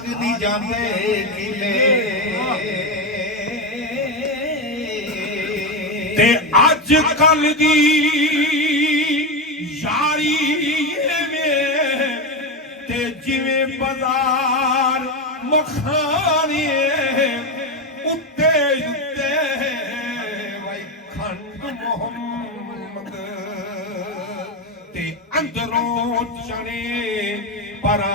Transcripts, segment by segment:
भाग नहीं जाते किले ते अज कल दी यारी ते जिवें बाजार मखाने उत्ते उत्ते भाई खंड मोहम्मद ते अंदरों चने परा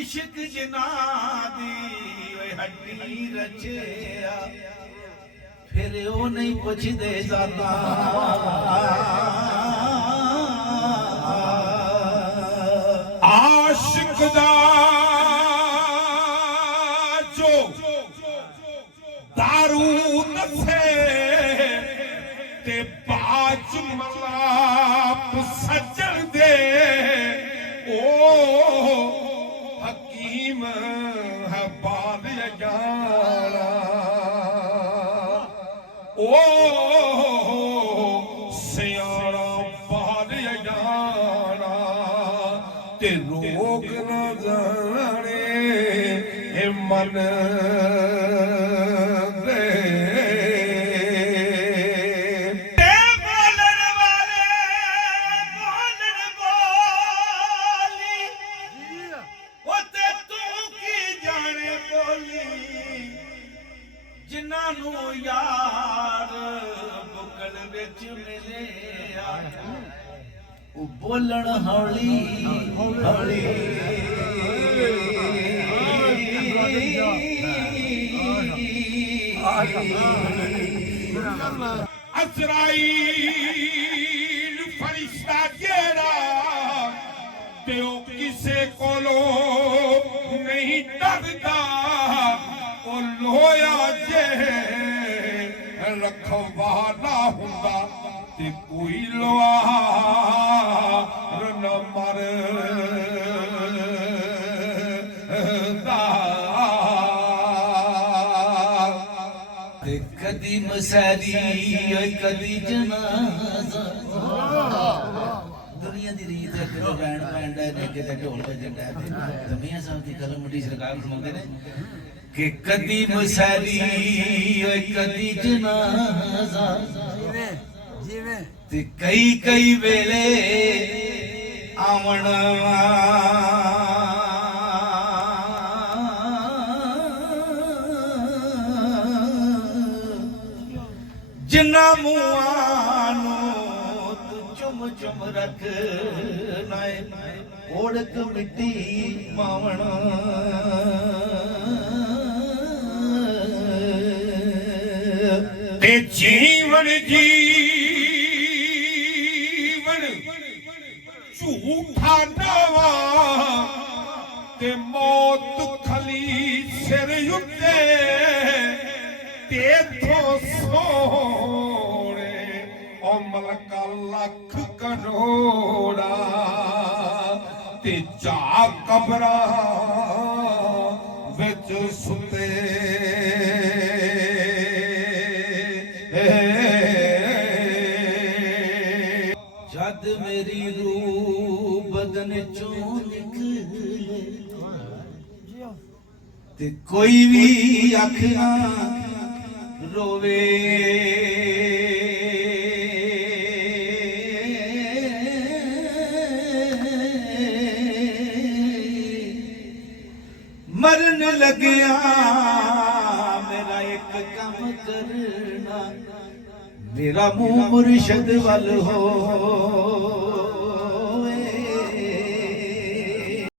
इश्क जिना दी हड्डी रचिया फिर वो नहीं पुछदे जाता आशिक दा जो दारू नसे ते बाज मलाप सजन दे हकीम है बाल जाना ओ सियारा बाल जाना ते रोग न जाने ए मन जिन्हों यार बुकल विच मिले बोलन हौली हौली अज़राइल फरिश्ता जेड़ा ते ओ किसे कोलो नहीं डरदा ओ लोया जे रखवाला हुंदा ते कोई लोहार न मरदा ते कदी मसैरी कदी जनाजा दुनिया दी रीत है कि बैंड पैंदा ने किते ढोल बजदा है ते मियां साहब दी कलम मुंडी सरकार सुनांदे ने कि कदी मसैरी कदी जनाजा ते कई कई वेले आवन जिन्ना मुआनो तू चुम चुम रख नाए ओढ़क मिट्टी मावण ते जीवन जीवन झूठा नवा ते मौत खली सिर उत्ते तेथों सोने ओ मलका लख करोड़ा ते जा कबरा विच सुते जद मेरी रूह बदन चों निकले ते कोई भी अख ना रोवे मरन लग्या मेरा एक काम करना मेरा मुंह मुर्शद वल हो